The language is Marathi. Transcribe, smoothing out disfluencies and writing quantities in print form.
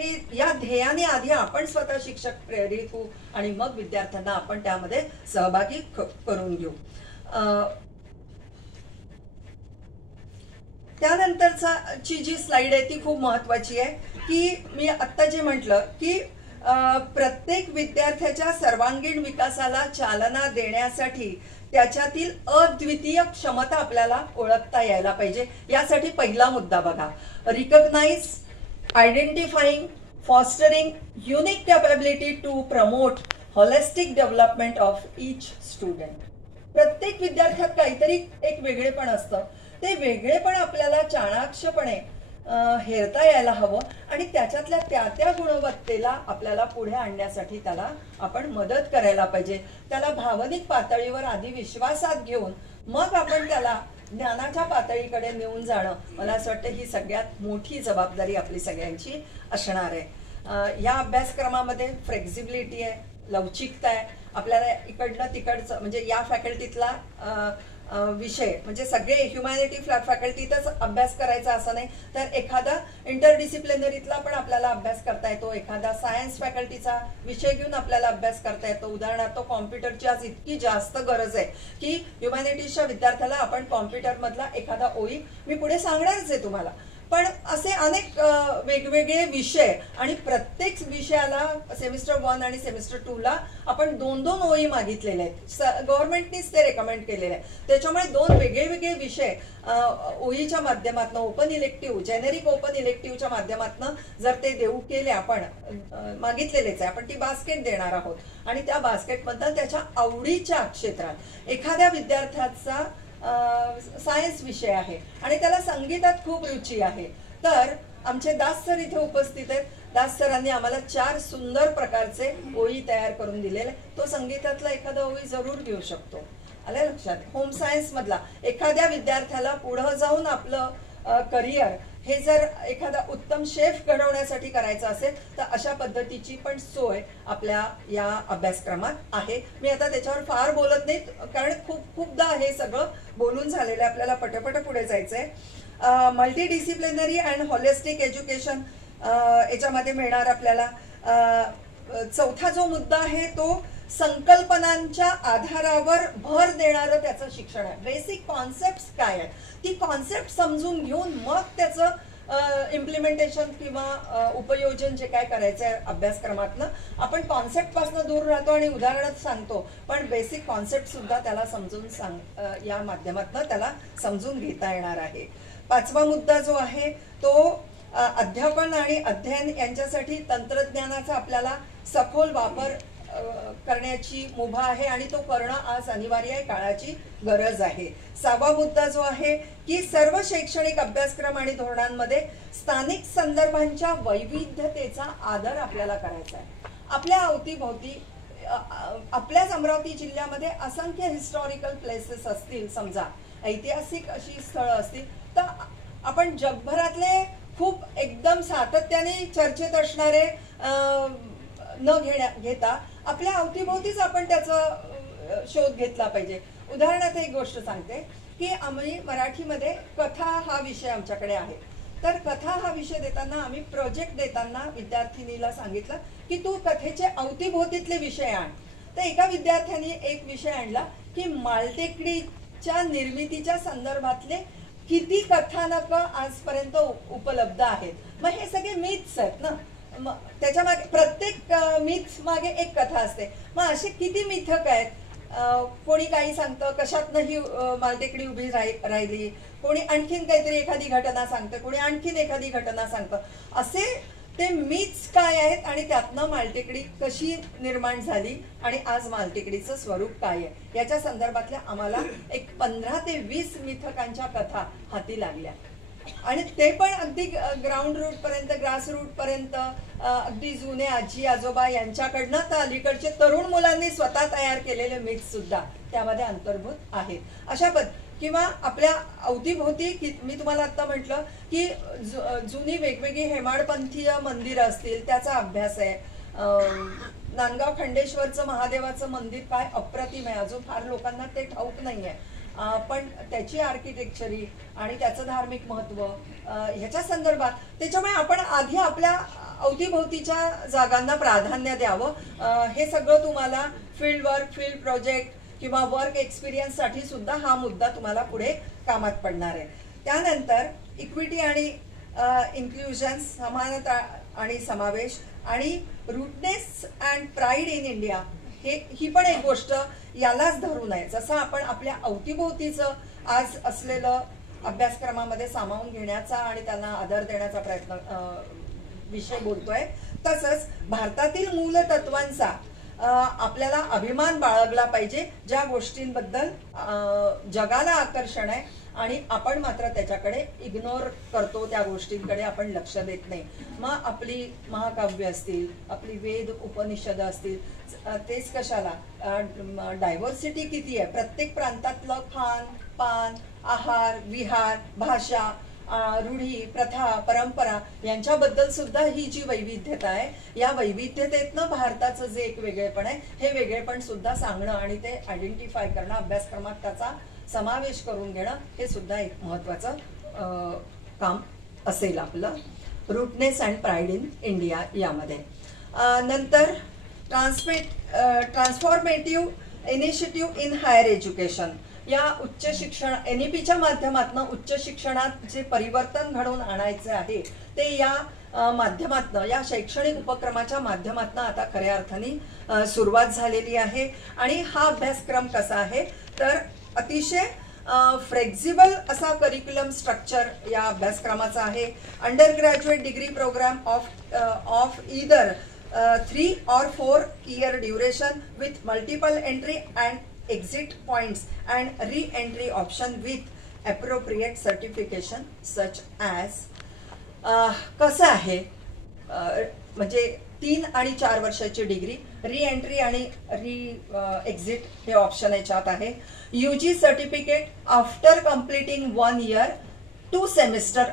हे या ध्येयाने आधी आपण स्वतः शिक्षक प्रेरित होऊ आणि मग विद्यार्थ्यांना आपण त्यामध्ये सहभागी करून घेऊ. त्यानंतरची जी स्लाइड आहे ती खूप महत्वाची आहे की मी आत्ता जे म्हटलं की प्रत्येक विद्यार्थ्याच्या सर्वांगीण विकासाला चालना देण्यासाठी त्याच्यातील अद्वितीय क्षमता आपल्याला ओळखता यायला पाहिजे. यासाठी पहिला मुद्दा बघा, recognise, identifying, fostering unique capability to promote holistic development of each student. प्रत्येक विद्यार्थ्यात काहीतरी एक वेगळेपण असतं. ते वेगळेपण आपल्याला चाणाक्षपणे हेरता यायला हवं आणि त्याच्यातल्या त्या गुणवत्तेला आपल्याला पुढे आणण्यासाठी त्याला आपण मदत करायला पाहिजे. त्याला भावनिक पातळीवर आधी विश्वासात घेऊन मग आपण त्याला ज्ञानाच्या पातळीकडे नेऊन जाणं, मला असं वाटतं ही सगळ्यात मोठी जबाबदारी आपली सगळ्यांची असणार आहे. या अभ्यासक्रमामध्ये फ्लेक्झिबिलिटी आहे, लवचिकता आहे. आपल्याला इकडलं तिकडचं म्हणजे या फॅकल्टीतला विषय म्हणजे सगळे ह्युमॅनिटी फॅकल्टीतच अभ्यास करायचा असं नाही, तर एखादा इंटरडिसिप्लिनरीतला पण आपल्याला अभ्यास करता येतो. एखादा सायन्स फॅकल्टीचा विषय घेऊन आपल्याला अभ्यास करता येतो. उदाहरणार्थ कॉम्प्युटरची आज इतकी जास्त गरज आहे की ह्युमॅनिटीजच्या विद्यार्थ्याला आपण कॉम्प्युटरमधला एखादा ओळी मी पुढे सांगणारच आहे तुम्हाला, पण असे अनेक वेगवेगळे विषय आणि प्रत्येक विषयाला सेमिस्टर 1 आणि सेमिस्टर 2 ला आपण 2-2 ओळी मागितलेले आहेत. गव्हर्नमेंटनीच ते रेकमेंड केलेले आहे. त्याच्यामुळे 2 वेगळे विषय ओळीच्या माध्यमातून ओपन इलेक्टिव्ह, जेनेरिक ओपन इलेक्टिव्हच्या माध्यमातून जर ते देऊ केले, आपण मागितलेलेच आहे, आपण ती बास्केट देणार आहोत आणि त्या बास्केटमधून त्याच्या आवडीच्या क्षेत्रात एखाद्या विद्यार्थ्याचा सायन्स विषय आहे आणि त्याला संगीतात खूप रुची आहे, तर आमचे दास सर इथे उपस्थित आहेत. दास सरांनी आम्हाला 4 सुंदर प्रकारचे ओळी तयार करून दिलेले. तो संगीतातला एखादा ओळी जरूर घेऊ शकतो. आलं लक्षात? होम सायन्स मधला एखाद्या विद्यार्थ्याला पुढे जाऊन आपलं करिअर हे जर एखादा उत्तम शेफ घडवण्यासाठी करायचं असेल तर अशा पद्धतीची पण सोय आपल्या या अभ्यासक्रमात आहे. मी आता त्याच्यावर फार बोलत नाही कारण खूपदा हे सगळं बोलून झालेलं आहे. आपल्याला पटपट पुढे जायचंय. Multi disciplinary and holistic education याच्यामध्ये मिळणार आपल्याला चौथा जो मुद्दा आहे तो संकल्पनांच्या आधारावर भर देणारं त्याचं शिक्षण आहे. बेसिक कॉन्सेप्ट काय आहे ती कॉन्सेप्ट समजून घेऊन मग त्याचं इम्प्लिमेंटेशन किंवा उपयोजन जे काय करायचं आहे अभ्यासक्रमातनं, आपण कॉन्सेप्ट पासून दूर राहतो आणि उदाहरणच सांगतो, पण बेसिक कॉन्सेप्ट सुद्धा त्याला समजून या माध्यमातून त्याला समजून घेता येणार आहे. 5वा मुद्दा जो आहे तो अध्यापन आणि अध्ययन यांच्यासाठी तंत्रज्ञानाचा आपल्याला सखोल वापर करण्याची मुभा आहे आणि तो करणं आज अनिवार्य आहे, काळाची गरज आहे. 6वा मुद्दा जो आहे की सर्व शैक्षणिक अभ्यासक्रम आणि धोरणांमध्ये स्थानिक संदर्भांच्या वैविध्यतेचा आदर आपल्याला करायचा आहे. आपल्या अवतीभोवती आपल्याच अमरावती जिल्ह्यामध्ये असंख्य हिस्टॉरिकल प्लेसेस असतील, समजा ऐतिहासिक अशी स्थळं असतील, तर आपण जगभरातले खूप एकदम सातत्याने चर्चेत असणारे न घेता आपल्या अवतीभोवतीच आपण त्याचा शोध घेतला पाहिजे. उदाहरणार्थ एक गोष्ट सांगते की आम्ही मराठीमध्ये कथा हा विषय आमच्याकडे आहे, तर कथा हा विषय देताना आम्ही प्रोजेक्ट देताना विद्यार्थिनीला सांगितलं की तू कथेचे अवतीभोवतीतले विषय आण. तर एका विद्यार्थ्याने एक विषय आणला की मालटेकडीच्या निर्मितीच्या संदर्भातले किती कथानक आजपर्यंत उपलब्ध आहेत. मग हे सगळे मिथ्स आहेत ना, त्याच्या मागे प्रत्येक मिथ मागे एक कथा असते. मग असे किती मिथक आहेत. कोणी काही सांगतं कशातनं ही मालटेकडी उभी राहिली, कोणी आणखीन काहीतरी एखादी घटना सांगतं, कोणी आणखीन एखादी घटना सांगतं. असे ते मिथ्स काय आहेत आणि त्यातनं मालटेकडी कशी निर्माण झाली आणि आज मालटेकडीचं स्वरूप काय आहे याच्या संदर्भातल्या आम्हाला एक 15 ते 20 मिथकांच्या कथा हाती लागल्या आणि ते पण अगदी ग्राउंड रूट पर्यंत, ग्रास रूट पर्यंत, अगदी जुने आजी आजोबा यांच्याकडनं तर अलीकडचे तरुण मुलांनी स्वतः तयार केलेले मिथ्स सुद्धा त्यामध्ये अंतर्भूत आहेत. अशा किंवा आपल्या अवतीभोवती मी तुम्हाला आता म्हटलं की जुनी वेगवेगळी हेमाडपंथीय मंदिरं असतील त्याचा अभ्यास आहे. नांदगाव खंडेश्वरचं महादेवाचं मंदिर काय अप्रतिम आहे, अजून फार लोकांना ते ठाऊक नाहीये, पण त्याची आर्किटेक्चरी आणि त्याचं धार्मिक महत्व ह्याच्या संदर्भात त्याच्यामुळे आपण आधी आपल्या अवतीभोवतीच्या जागांना प्राधान्य द्यावं. हे सगळं तुम्हाला फील्ड वर्क, फील्ड प्रोजेक्ट किंवा वर्क एक्सपिरियन्ससाठी सुद्धा हा मुद्दा तुम्हाला पुढे कामात पडणार आहे. त्यानंतर इक्विटी आणि इन्क्ल्युजन, समानता आणि समावेश, आणि रूटनेस अँड प्राईड इन इंडिया, ही पण एक गोष्ट यालाच धरून आहे. जसं आपण आपल्या अवतीभोवतीचं आज असलेलं अभ्यासक्रमामध्ये सामावून घेण्याचा आणि त्यांना आदर देण्याचा प्रयत्न विषय बोलतोय, तसंच भारतातील मूलतत्वांचा आपल्याला अभिमान बाळगला पाहिजे, ज्या गोष्टींबद्दल जगाला आकर्षण आहे आणि आपण मात्र त्याच्याकडे इग्नोर करतो, त्या गोष्टींकडे आपण लक्ष देत नाही. मग आपली महाकाव्य असतील, आपली वेद उपनिषद असतील, तेच कशाला, डायव्हर्सिटी किती आहे, प्रत्येक प्रांतातलं खान पान, आहार विहार, भाषा, रूढी, प्रथा, परंपरा यांच्याबद्दल सुद्धा ही जी वैविध्यता आहे, या वैविध्यतेतनं भारताचं जे एक वेगळेपण आहे, हे वेगळेपण सुद्धा सांगणं आणि ते आयडेंटिफाय करणं, अभ्यासक्रमात त्याचा समावेश करून घेणं, हे सुद्धा एक महत्वाचं काम असेल आपलं रूटनेस अँड प्राईड इन इंडिया यामध्ये. नंतर transformative initiative in higher education, या उच्च शिक्षण NEPच्या माध्यमातून उच्च शिक्षणात जे परिवर्तन घडवून आणायचे आहे, ते या माध्यमातून, या शैक्षणिक उपक्रमाच्या माध्यमातून आता खऱ्या अर्थाने सुरुवात झालेली आहे. आणि हा अभ्यासक्रम कसा आहे तर अतिशय फ्लेक्झिबल असा करिक्युलम स्ट्रक्चर या अभ्यासक्रमाचा आहे. Undergraduate degree programme of either 3 or 4 year duration with multiple entry and exit points and re-entry option with appropriate certification such as कसं आहे, म्हणजे 3 आणि 4 वर्षाची डिग्री, री-एंट्री आणि एक्झिट हे ऑप्शन याच्यात आहे. UG certificate after completing 1 year 2 semester